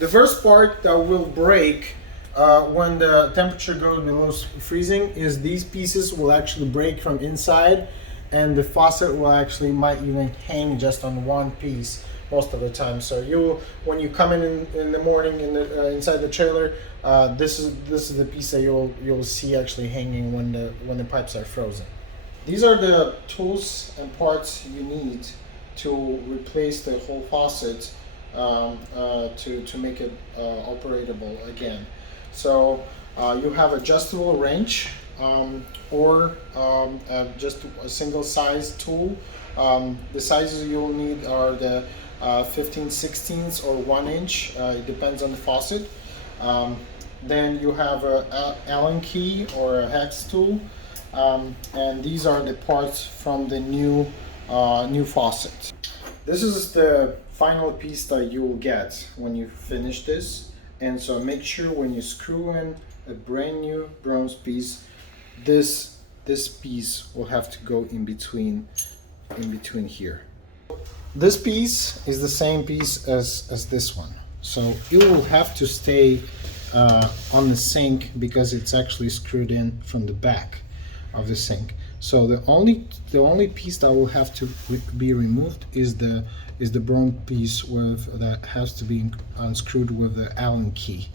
The first part that will break when the temperature goes below freezing is these pieces will actually break from inside, and the faucet will actually might even hang just on one piece most of the time. So when you come in the morning inside the trailer, this is the piece that you'll see actually hanging when the pipes are frozen. These are the tools and parts you need to replace the whole faucet to make it operable again. So you have adjustable wrench or just a single size tool. The sizes you'll need are the 15/16 or 1 inch. It depends on the faucet. Then you have a Allen key or a hex tool. And these are the parts from the new faucet. This is the final piece that you will get when you finish this, and so make sure when you screw in a brand new bronze piece, this piece will have to go in between here. This piece is the same piece as this one, so it will have to stay on the sink because it's actually screwed in from the back of the sink. So the only piece that will have to be removed is the bronze piece that has to be unscrewed with the Allen key.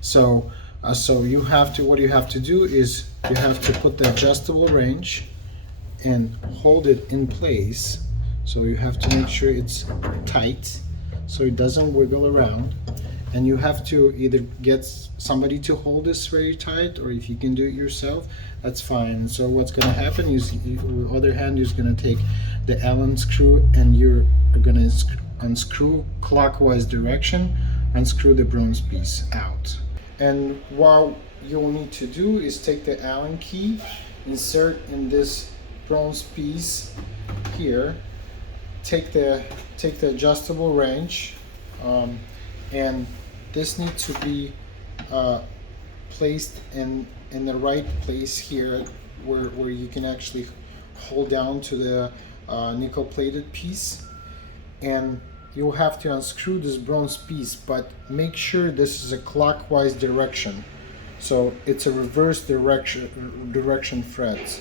So what you have to do is you have to put the adjustable wrench and hold it in place. So you have to make sure it's tight so it doesn't wiggle around. And you have to either get somebody to hold this very tight, or if you can do it yourself, that's fine. And so what's going to happen is, with the other hand, you're going to take the Allen screw and you're going to unscrew clockwise direction, unscrew the bronze piece out. And what you'll need to do is take the Allen key, insert in this bronze piece here, take the adjustable wrench, and this needs to be placed in the right place here where you can actually hold down to the nickel plated piece, and you'll have to unscrew this bronze piece, but make sure this is a clockwise direction, so it's a reverse direction threads,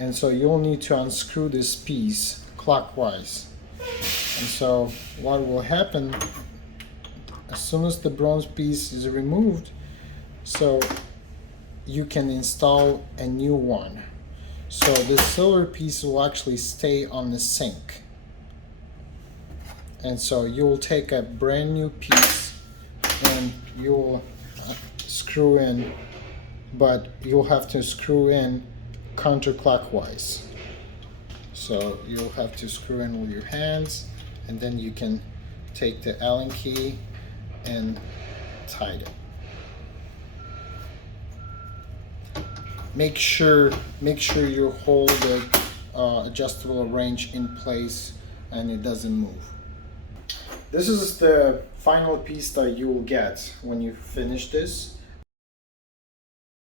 and so you'll need to unscrew this piece clockwise. And so what will happen as soon as the bronze piece is removed, so you can install a new one. So the silver piece will actually stay on the sink. And so you'll take a brand new piece and you'll screw in, but you'll have to screw in counterclockwise. So you'll have to screw in with your hands, and then you can take the Allen key and tied it. Make sure you hold the adjustable wrench in place and it doesn't move. This is the final piece that you will get when you finish this.